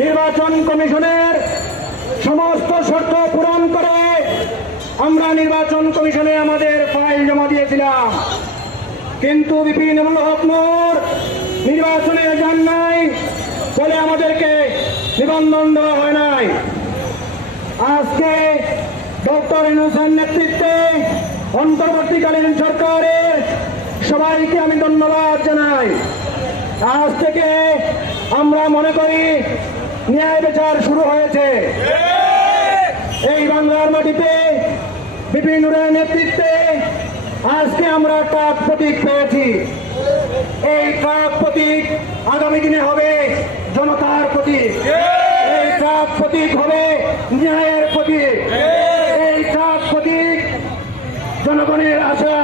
নির্বাচন কমিশনের সমস্ত শর্ত পূরণ করে আমরা নির্বাচন কমিশনে আমাদের ফাইল জমা দিয়েছিলাম, কিন্তু বিপিন এনামুল হক নূর নির্বাচনে যান নাই বলে আমাদেরকে নিবন্ধন দেওয়া হয় নাই। আজকে ডক্টর ইউনূসের নেতৃত্বে অন্তর্বর্তীকালীন সরকারের সবাইকে আমি ধন্যবাদ জানাই। আজ থেকে আমরা মনে করি ন্যায় বিচার শুরু হয়েছে। এই বাংলার মাটিতে বিপিন নূরের নেতৃত্বে আজকে আমরা ট্রাক প্রতীক পেয়েছি। এই ট্রাক প্রতীক আগামী দিনে হবে জনতার প্রতীক, এই ট্রাক প্রতীক হবে ন্যায়ের প্রতীক, এই ট্রাক প্রতীক জনগণের আশা